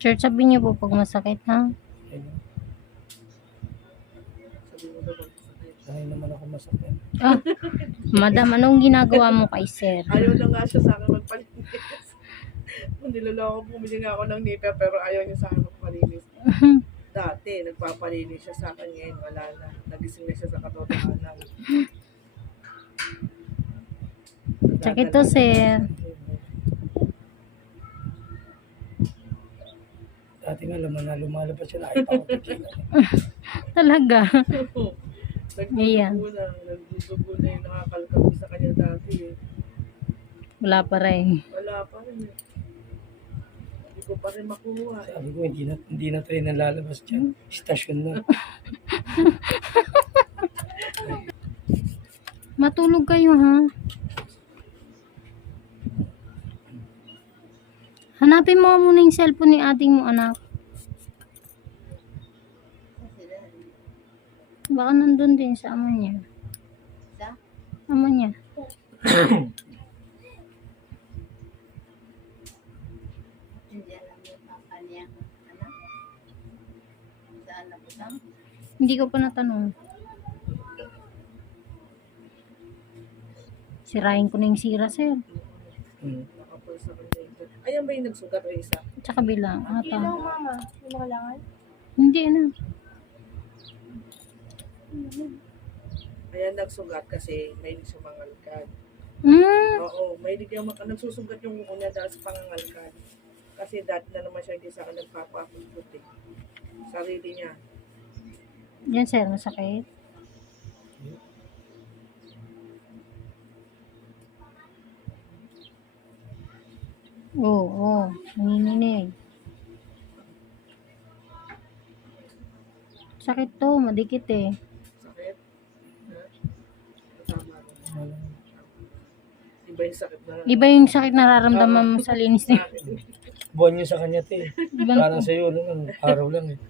Sir, sabi niyo po pag masakit, ha? Sanay naman ako masakit. Ah, madam, anong ginagawa mo kay sir? Ayaw na nga siya sa akin magpalinis. Niloloko, bumili nga ako ng nipper pero ayaw niya sa akin magpalinis. Dati, nagpapalinis siya sa akin ngayon, wala na. Nagising na siya sa katotohanan. Sakit to, sir. Dati nga laman na lumalabas siya, nakita ko tequila. Talaga. Ayan. Nagdudugo na. Nagdudugo na yung nakakalkal ko sa kanya dati. eh. Wala pa rin. Wala pa rin eh. Hindi ko pa rin makuha eh. Sabi ko, hindi na, hindi na tayo nalalabas dyan. Stasyon na. Matulog kayo, ha? Hanapin mo muna yung cellphone ni ating mo, anak. Baka nandun din sa ama niya. Sa? Ama niya. Hindi ko pa natanong. Sirain ko na yung sira, sir. Hmm. Nakapal sa kanya ito. Ayan ba yung nagsugat o isa? Sa kabila, Ilaw, ata. mama. Yung mga langan. Hindi na. Ayan nagsugat kasi may sumangalkan. Hmm. Oo, may yung maka nagsusugat yung niya dahil sa pangangalkan. Kasi dati na naman siya hindi sa akin nagpapakulpot eh. Sarili niya. Yan, sir, masakit. Oo, oo. Nanginginig. Sakit to, madikit eh. Sakit. Iba yung sakit na. Iba yung sakit nararamdaman mo sa linis niya. Buwan niyo sa kanya, te. Ibang- Parang sa'yo, ano, ano, araw lang eh.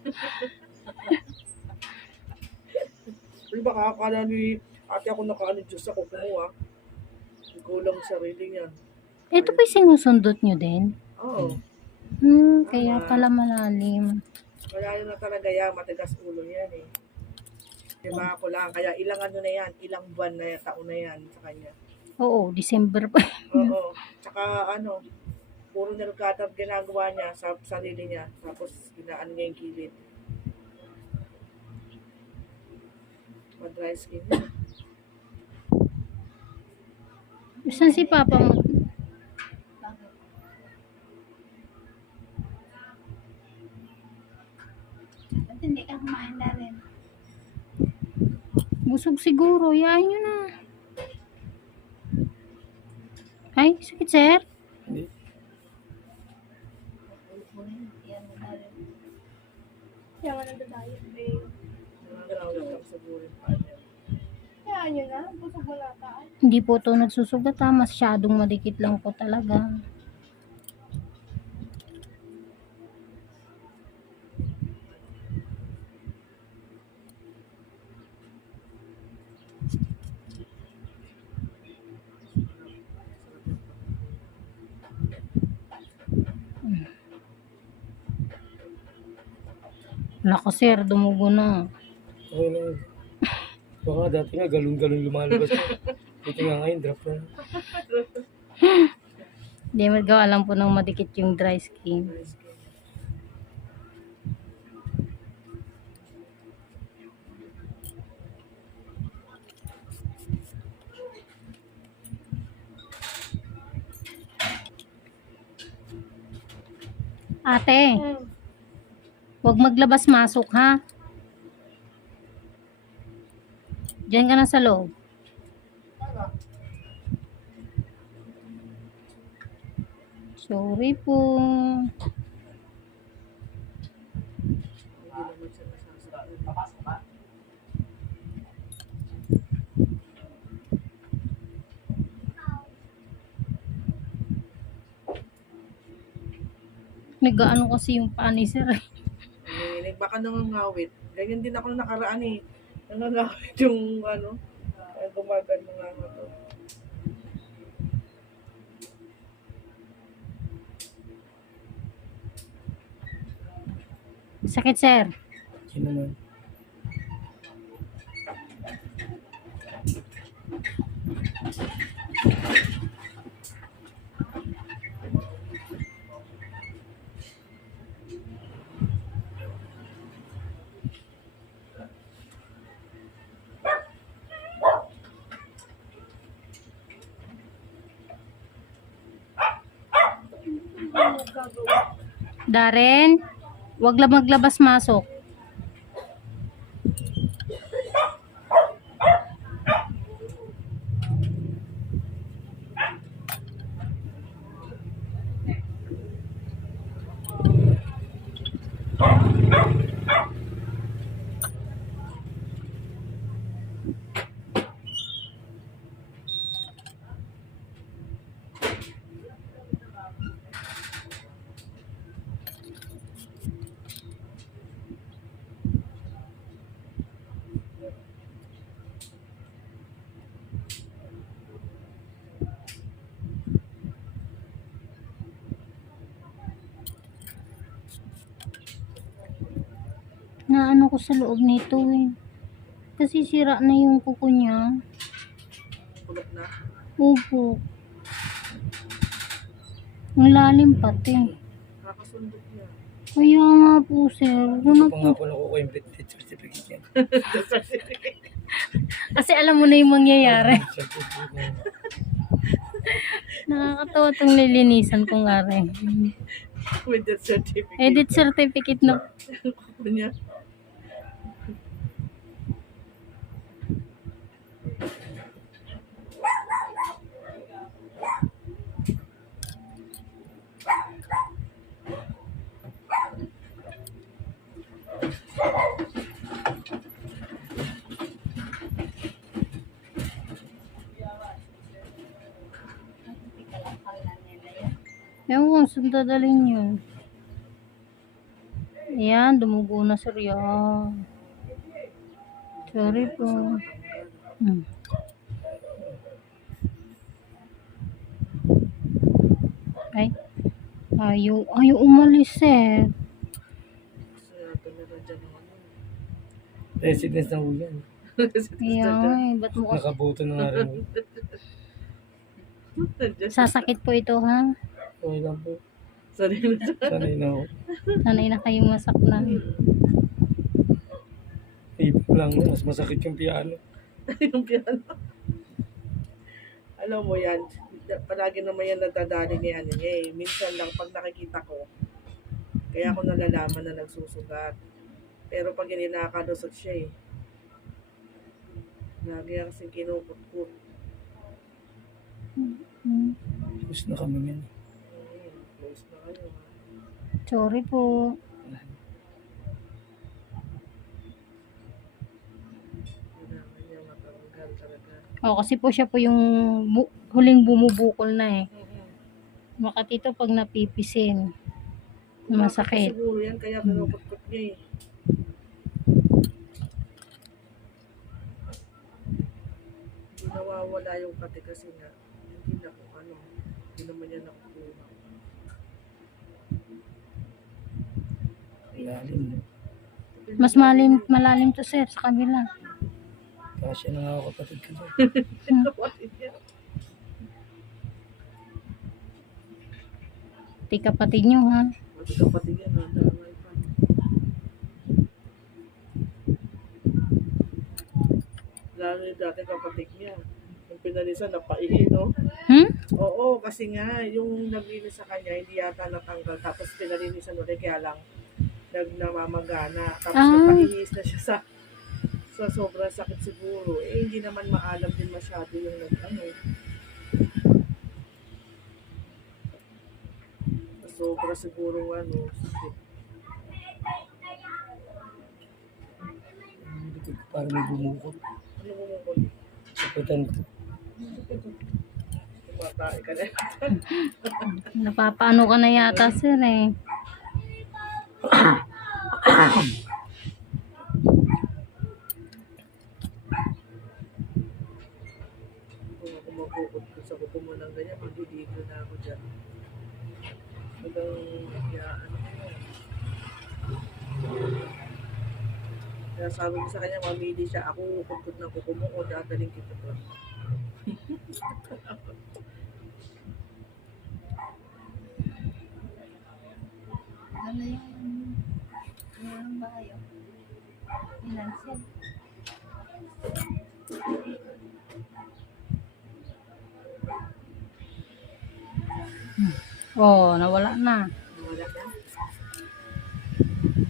Uy, baka akala ni ate ako nakaano Diyos ako kumuha. Ko lang sarili niya. Ito pa yung sinusundot nyo din? Oo. Hmm, kaya pala malalim. Yun na talaga yan, matigas ulo yan eh. Di ba ako lang, kaya ilang ano na yan, ilang buwan na yan, taon na yan sa kanya. Oo, December pa. Oo. Tsaka ano, puro nilkatab ginagawa niya sa sarili niya. Tapos ginaan niya yung gilid. Ma-dry skin. Saan si Papa mo? Busog siguro. Yain nyo na. Ay, sakit sir. Hindi. Hindi po to nagsusugat ha. Masyadong madikit lang po talaga. Nako sir, dumugo na. Okay lang. Baka dati nga, galon-galon lumalabas. Buti nga ngayon, drop na. Hindi magawa lang po ng madikit yung dry skin. Dry skin. Ate, Hmm. Huwag maglabas-masok ha. Diyan ka na sa loob. Sorry po. Nag-ano kasi yung paa ni sir. Baka nangangawit. Ganyan din ako nakaraan eh. Nangangawit yung ano. Gumagal mga ano to. Sakit, sir. Yun naman. Darren, wag lang maglabas masok. Na ano ko sa loob nito eh. Kasi sira na yung kuko niya. Kulot na. Opo. Ang lalim pati. Nakasundot niya. Kaya nga po, sir. Ano Gusto pa po? nga po nakukuha yung death certificate yan. Kasi alam mo na yung mangyayari. Nakakatawa tong lilinisan ko nga rin. With that certificate. Edit certificate na. Kuko niya. Saan dadalhin yun? Ayan, dumugo na sir yan. Sorry po. Hmm. Ay, ayaw, ayaw umalis eh. Kasi nato na. Residence po yan. Kaya nga eh, ba't mo kasi Nakabuto na nga rin. sasakit po ito ha? Okay lang po. Sanay na. Sanay na ako. Sanay na kayong masaknan. Ibig lang, mas masakit yung piano. yung piano. Alam mo yan, palagi naman yan nadadali ni ano niya eh. Minsan lang pag nakikita ko, kaya ako nalalaman na nagsusugat. Pero pag hindi nakakalusot siya eh. Lagi yan kasing kinukut-kut. Hmm. Tapos na kami ngayon. Close na kayo ha. Sorry po. Kailangan niya matanggal talaga. O, kasi po siya po yung bu- huling bumubukol na eh. Mm-hmm. Makatito pag napipisin. Masakit. Siguro yan, kaya kinukut-kut niya eh. Hindi nawawala yung kati kasi hindi na kung ano, hindi naman yan nakukuha. Lalim. Mas malim, malalim to sir sa kabila. Kasi na nga ako kapatid ko dyan. Kapatid niya. Ti kapatid nyo ha. Pati kapatid nadamay pa. Lalo yung dati kapatid niya. Yung pinalisan, napaihi, no? Hmm? Oo, kasi nga, yung naglinis sa kanya, hindi yata natanggal. Tapos pinalinisan ulit, kaya lang nagnamamagana. Tapos Ah. napainis na siya sa sa sobrang sakit siguro. Eh, hindi naman maalam din masyado yung nag, ano. Sobra siguro, ano, sakit. Parang may bumukot. Ano mo Kapitan ko. Tumatay ka na. Napapaano ka na yata sir eh. Kung ako sa kuko mo ng ganyan, magdidito na ako dyan. Hanggang, ya, ko yan. Kaya sabi ko sa kanya, mamili siya. Ako, kukot ng kuko mo o dadaling kita to. Ano yung... Ano ba kayo? Ilan siya? Oh, nawala na. Wala na.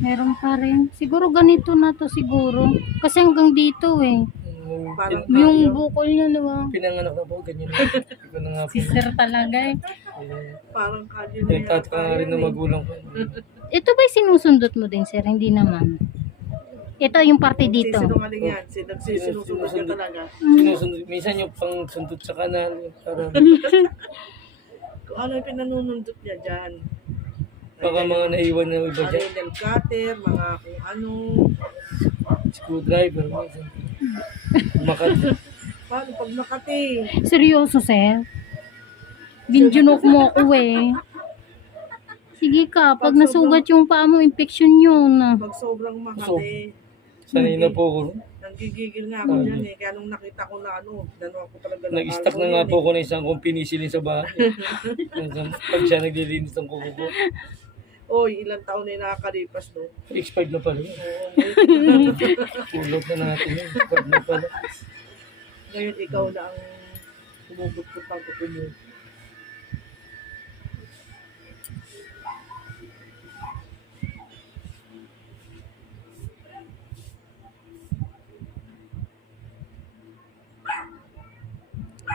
Meron pa rin. Siguro ganito na to siguro. Kasi hanggang dito eh. Yung Parang- Yung bukol niya, di ba? pinanganak na po, ganyan na. Hindi ko na nga po. Si sir talaga eh. Parang kalyo na Nagtataka rin ng magulang ko. Ito ba sinusundot mo din, sir? Hindi naman. Ito yung parte dito. Sisinungaling yan. Sin- Nagsisinusunod niya talaga. Sinusundot, minsan yung pang sundot sa. Parang Kung ano yung pinanunundot niya dyan. baka mga naiwan na iba Ano dyan. yung nail cutter, mga kung ano. Screwdriver. minsan. Makat. Paano pag Makati? Seryoso, sir? Binjunok mo ako eh. Sige ka, pag nasugat yung paa mo, infection yun. Pag sobrang Makati. Sanay na po ako. Nanggigigil nga ako dyan eh. Kaya nung nakita ko na ano, dano ako talaga Nag-stack na nga po ako ng isang kong pinisilin sa bahay. Pag siya naglilinis ng kuko ko. eh. Oy, ilang taon na yung nakakalipas no? Expired na pala. ngayon, Pulot na natin yun. Expired na pala. ngayon ikaw na ang humugot ko pag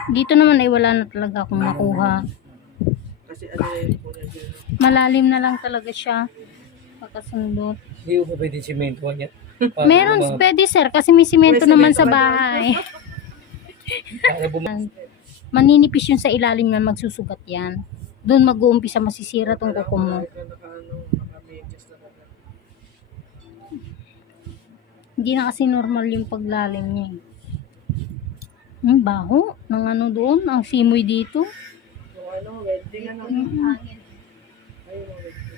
Dito naman ay wala na talaga akong nakuha. Kasi ano. Malalim na lang talaga siya. Pagkasundot. Hindi ko pa pwede simento niya. Meron, buma- pwede sir, kasi may simento naman sa ba bahay. Maninipis yun sa ilalim na magsusugat yan. Doon mag-uumpisa masisira tong kuko mo. Ano. Hindi na kasi normal yung paglalim niya eh. Hmm, baho ng ano doon, ang simoy dito. Yung ano, welding ano. Hangin. Ayun, ang welding.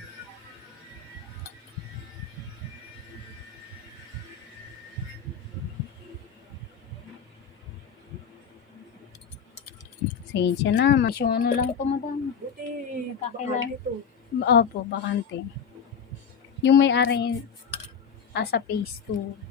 Sige na, mas yung ano lang to madam. Buti, bakal ito. Opo, bakante. Yung may-ari asa phase 2.